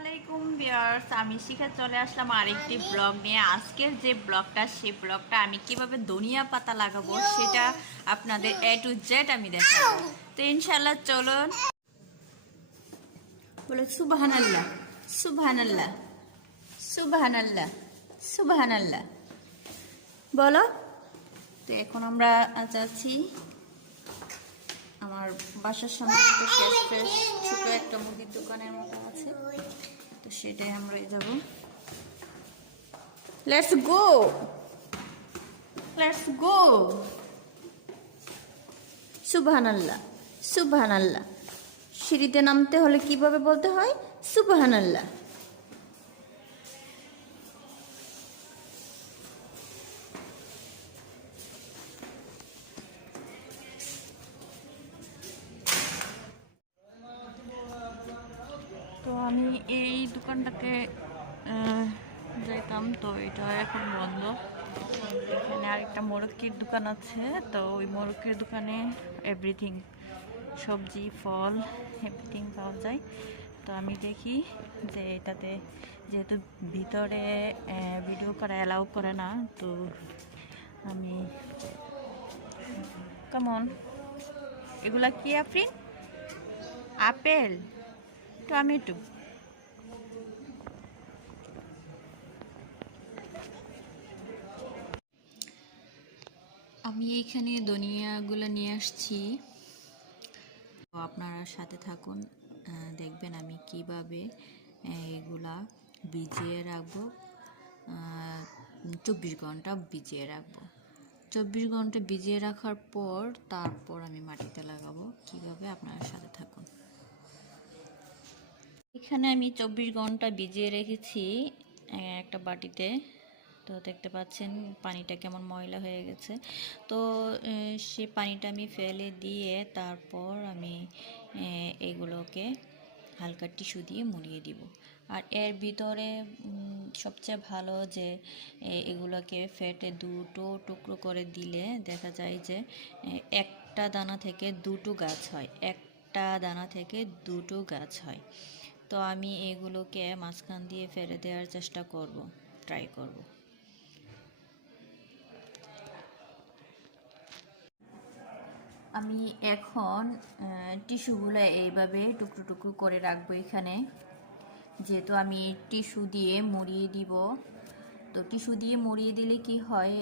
আলাইকুম ভিউয়ার্স, আমি শিখে চলে আসলাম আরেকটি ব্লগ নিয়ে। আজকের যে ব্লগটা, সেই ব্লগটা আমি কিভাবে ধনিয়া পাতা লাগাবো সেটা আপনাদের A to Z আমি দেখাবো। তো ইনশাআল্লাহ চলুন। বলো সুবহানাল্লাহ, সুবহানাল্লাহ, সুবহানাল্লাহ, সুবহানাল্লাহ বলো। তো এখন আমরা যাচ্ছি আমার বাসার সামনে একটা ফ্রেশ ছোট একটা মুদির দোকানের মতো আছে, তো সেটাই আমরা যাব। Let's go, let's go. সুবহানাল্লাহ, সুবহানাল্লাহ। সিঁড়িতে নামতে হলে কিভাবে বলতে হয়? সুবহানাল্লাহ। তো আমি এই দোকানটাকে যেতাম, তো এটা এখন বন্ধ। এখানে আরেকটা মোরক্কির দোকান আছে, তো ওই মোরক্কির দোকানে এভরিথিং, সবজি ফল এভরিথিং পাওয়া যায়। তো আমি দেখি যে এটাতে যেহেতু ভিতরে ভিডিও করা অ্যালাউ করে না, তো আমি কেমন এগুলা কি আফরিন? Apple, tomato. আমি এইখানে ধনিয়াগুলো নিয়ে আসছি, আপনারা সাথে থাকুন, দেখবেন আমি কিভাবে এগুলা ভিজিয়ে রাখবো। 24 ঘন্টা ভিজিয়ে রাখবো। 24 ঘন্টা ভিজিয়ে রাখার পর তারপর আমি মাটিতে লাগাবো। কিভাবে, আপনারা সাথে থাকুন। এখানে আমি 24 ঘন্টা ভিজিয়ে রেখেছি একটা বাটিতে। তো দেখতে পাচ্ছেন পানিটা কেমন ময়লা হয়ে গেছে। তো সে পানিটা আমি ফেলে দিয়ে তারপর আমি এগুলোকে হালকা টিস্যু দিয়ে মুড়িয়ে দিব। আর এর ভিতরে সবচেয়ে ভালো যে এগুলোকে ফেটে দুটো টুকরো করে দিলে দেখা যায় যে একটা দানা থেকে দুটো গাছ হয়, একটা দানা থেকে দুটো গাছ হয়। তো আমি এগুলোকে মাঝখান দিয়ে ফেলে দেওয়ার চেষ্টা করব, ট্রাই করব। আমি এখন টিস্যুগুলো এইভাবে টুকরো টুকরো করে রাখবো এখানে, যেহেতু আমি টিস্যু দিয়ে মুড়িয়ে দিব। তো টিস্যু দিয়ে মুড়িয়ে দিলে কি হয়,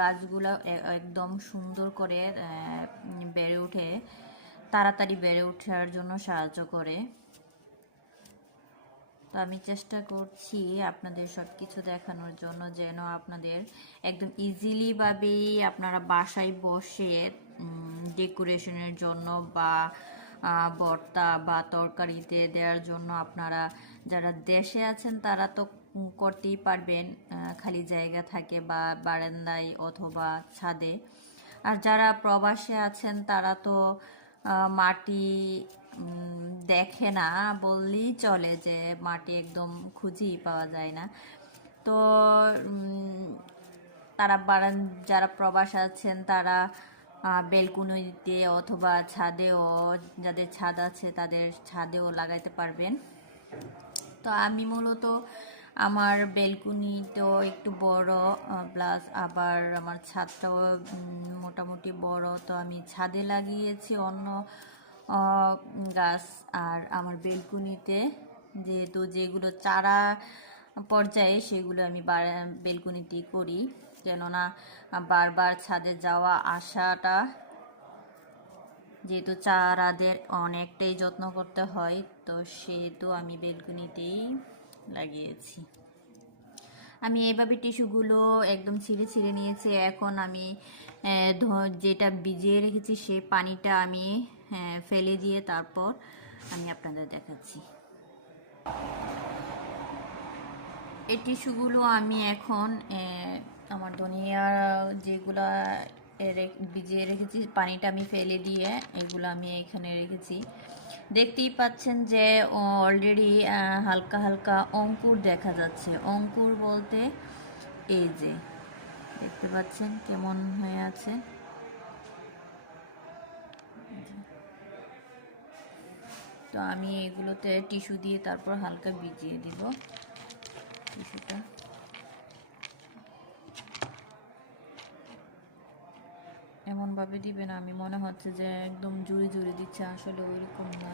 গাছগুলো একদম সুন্দর করে বেড়ে ওঠে, তাড়াতাড়ি বেড়ে ওঠার জন্য সাহায্য করে। তো আমি চেষ্টা করছি আপনাদের সব কিছু দেখানোর জন্য, যেন আপনাদের একদম ইজিলিভাবেই আপনারা বাসায় বসে ডেকোরেশনের জন্য বা ভর্তা বা তরকারিতে দেওয়ার জন্য, আপনারা যারা দেশে আছেন তারা তো করতেই পারবেন, খালি জায়গা থাকে বা বারান্দায় অথবা ছাদে। আর যারা প্রবাসে আছেন তারা তো মাটি দেখে না বললেই চলে, যে মাটি একদম খুঁজেই পাওয়া যায় না। তো তারা যারা প্রবাস আছেন তারা বেলকুনিতে অথবা ছাদেও, যাদের ছাদ আছে তাদের ছাদেও লাগাইতে পারবেন। তো আমি মূলত আমার বেলকুনিটাও একটু বড়, প্লাস আবার আমার ছাদটাও মোটামুটি বড়, তো আমি ছাদে লাগিয়েছি অন্য গাছ। আর আমার বেলকুনিতে যেহেতু যেগুলো চারা পর্যায়ে, সেগুলো আমি বেলকুনিতেই করি, কেননা বারবার ছাদে যাওয়া আসাটা, যেহেতু চারাদের অনেকটাই যত্ন করতে হয়, তো সেহেতু আমি বেলকুনিতেই লাগিয়েছি। আমি এইভাবে টিস্যুগুলো একদম ছিঁড়ে ছিঁড়ে নিয়েছি। এখন আমি যেটা ভিজিয়ে রেখেছি সেই পানিটা আমি ফেলে দিয়ে তারপর আমি আপনাদের দেখাচ্ছি। এই টিস্যুগুলো আমি এখন আমার ধনিয়া যেগুলো ভিজিয়ে রেখেছি, পানিটা আমি ফেলে দিয়ে এগুলো আমি এখানে রেখেছি। দেখতেই পাচ্ছেন যে অলরেডি হালকা হালকা অঙ্কুর দেখা যাচ্ছে। অঙ্কুর বলতে এই যে দেখতে পাচ্ছেন কেমন হয়ে আছে। তো আমি এগুলোতে টিস্যু দিয়ে তারপর হালকা ভিজিয়ে দিব টিস্যুটা। এমনভাবে দিবেন, আমি মনে হচ্ছে যে একদম জুড়ে জুড়ে দিচ্ছে, আসলে ওইরকম না।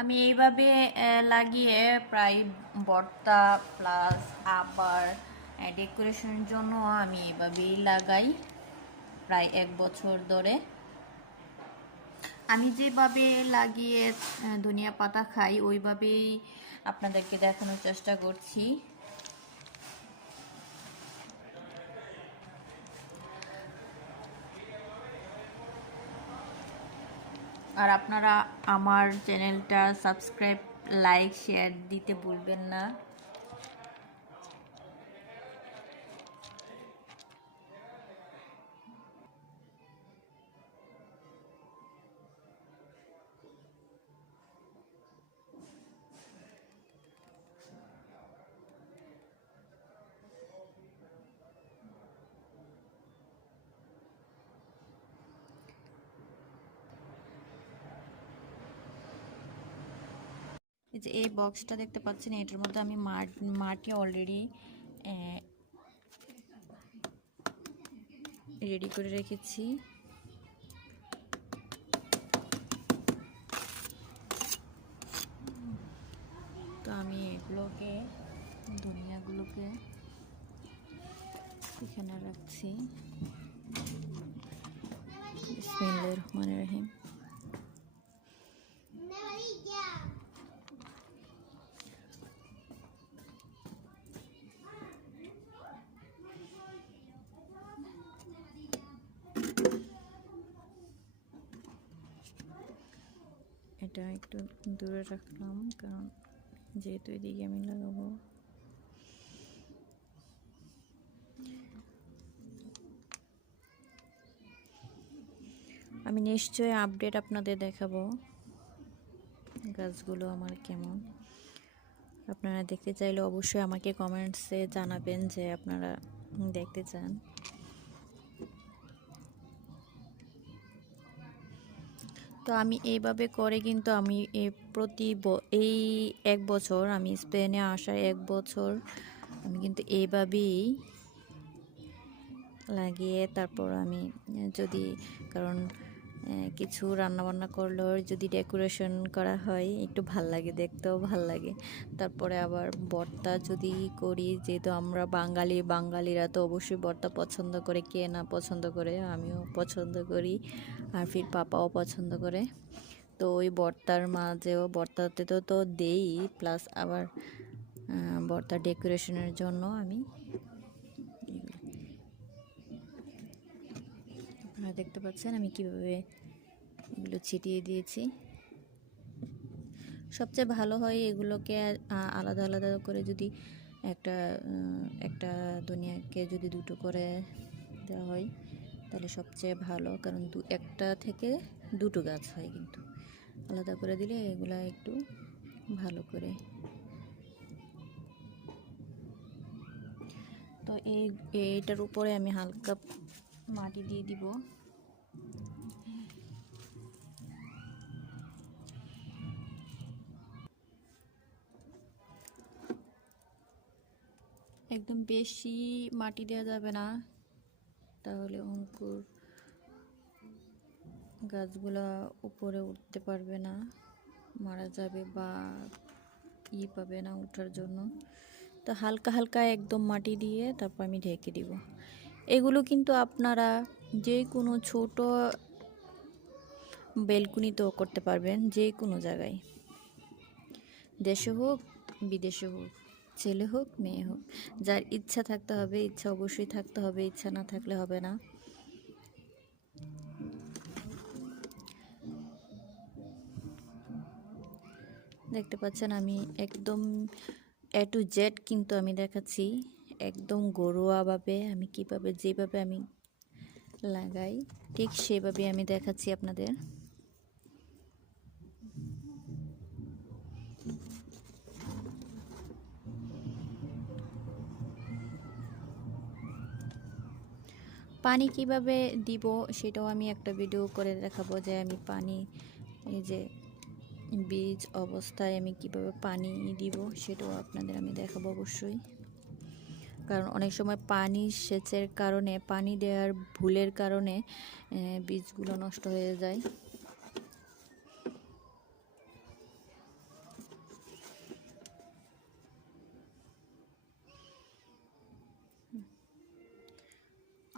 আমি এইভাবে লাগিয়ে প্রায় ভর্তা প্লাস আবার ডেকোরেশনের জন্য আমি এইভাবেই লাগাই প্রায় 1 বছর ধরে। আমি যেভাবে লাগিয়ে ধনিয়া পাতা খাই ওইভাবেই আপনাদেরকে দেখানোর চেষ্টা করছি। আর আপনারা আমার চ্যানেলটা সাবস্ক্রাইব, লাইক, শেয়ার দিতে ভুলবেন না। এই যে এই বক্সটা দেখতে পাচ্ছেন, এটার মধ্যে আমি মাটি অলরেডি রেডি করে রেখেছি। তো আমি এগুলোকে, ধনিয়াগুলোকে এখানে রাখছি। বিসমিল্লাহির রহমানির রহিম। এটা একটু দূরে রাখলাম, কারণ যেহেতু এদিকে আমি লাগাবো। আমি নিশ্চয়ই আপডেট আপনাদের দেখাবো গাছগুলো আমার কেমন। আপনারা দেখতে চাইলে অবশ্যই আমাকে কমেন্টসে জানাবেন যে আপনারা দেখতে চান। তো আমি এইভাবে করে কিন্তু আমি এই 1 বছর, আমি স্পেনে আসার 1 বছর আমি কিন্তু এইভাবেই লাগিয়ে তারপর আমি যদি, কারণ কিছু রান্নাবান্না করলেও যদি ডেকোরেশন করা হয় একটু ভাল লাগে, দেখতেও ভাল লাগে। তারপরে আবার ভর্তা যদি করি, যেহেতু আমরা বাঙালিরা তো অবশ্যই ভর্তা পছন্দ করে, কে না পছন্দ করে, আমিও পছন্দ করি, আর ফির পাপাও পছন্দ করে। তো ওই ভর্তাতে তো দেই, প্লাস আবার ভর্তা ডেকোরেশনের জন্য আমি আপনারা দেখতে পাচ্ছেন আমি কিভাবে এগুলো ছিটিয়ে দিয়েছি। সবচেয়ে ভালো হয় এগুলোকে আলাদা আলাদা করে যদি একটা দুনিয়াকে যদি 2টো করে দেওয়া হয় তাহলে সবচেয়ে ভালো, কারণ একটা থেকে 2টো গাছ হয়, কিন্তু আলাদা করে দিলে এগুলা একটু ভালো করে। তো এইটার উপরে আমি হালকা মাটি দিয়ে দিব। একদম বেশি মাটি দেওয়া যাবে না, তাহলে অঙ্কুর গাছগুলা উপরে উঠতে পারবে না, মারা যাবে বা পাবে না ওঠার জন্য। তো হালকা হালকা একদম মাটি দিয়ে তারপর আমি ঢেকে দিব। এগুলো কিন্তু আপনারা যে কোনো ছোট বেলকুনিতেও করতে পারবেন, যে কোনো জায়গায়, দেশে হোক বিদেশে হোক, ছেলে হোক মেয়ে হোক, যার ইচ্ছা থাকতে হবে, ইচ্ছা অবশ্যই থাকতে হবে, ইচ্ছা না থাকলে হবে না। দেখতে পাচ্ছেন আমি একদম এ টু জেড কিন্তু আমি দেখাচ্ছি, একদম ঘরোয়াভাবে আমি কিভাবে যেভাবে আমি লাগাই ঠিক সেভাবে আমি দেখাচ্ছি আপনাদের। পানি কিভাবে দিব সেটাও আমি একটা ভিডিও করে দেখাবো, যে আমি পানি এই যে বীজ অবস্থায় আমি কিভাবে পানি দিব সেটাও আপনাদের আমি দেখাবো অবশ্যই। কারণ অনেক সময় পানি সেচের কারণে, পানি দেওয়ার ভুলের কারণে বীজগুলো নষ্ট হয়ে যায়।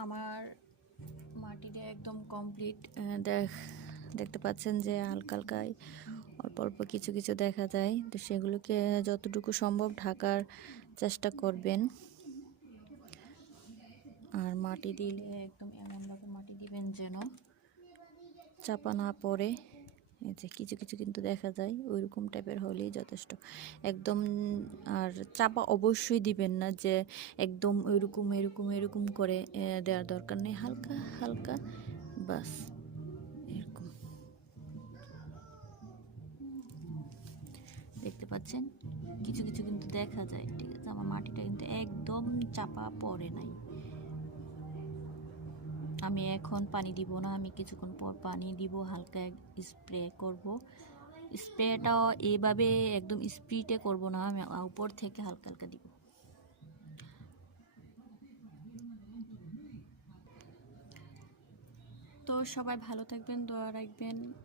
আমার মাটিটা একদম কমপ্লিট। দেখতে পাচ্ছেন যে হালকা হালকায় অল্প অল্প কিছু কিছু দেখা যায়, তো সেগুলোকে যতটুকু সম্ভব ঢাকার চেষ্টা করবেন। আর মাটি দিলে একদম এমনভাবে মাটি দিবেন যেন চাপা না পড়ে। এই যে কিছু কিছু কিন্তু দেখা যায়, ওইরকম টাইপের হলেই যথেষ্ট একদম। আর চাপা অবশ্যই দিবেন না, যে একদম ওইরকম এরকম এরকম করে দেওয়ার দরকার নেই, হালকা হালকা বাস এরকম। দেখতে পাচ্ছেন কিছু কিছু কিন্তু দেখা যায়, ঠিক আছে। আমার মাটিটা কিন্তু একদম চাপা পড়ে নাই। আমি এখন পানি দিব না, আমি কিছুক্ষণ পর পানি দিব, হালকা স্প্রে করব। স্প্রেটাও এইভাবে একদম স্পিডে করব না, আমি উপর থেকে হালকা হালকা দিব। তো সবাই ভালো থাকবেন, দোয়া রাখবেন।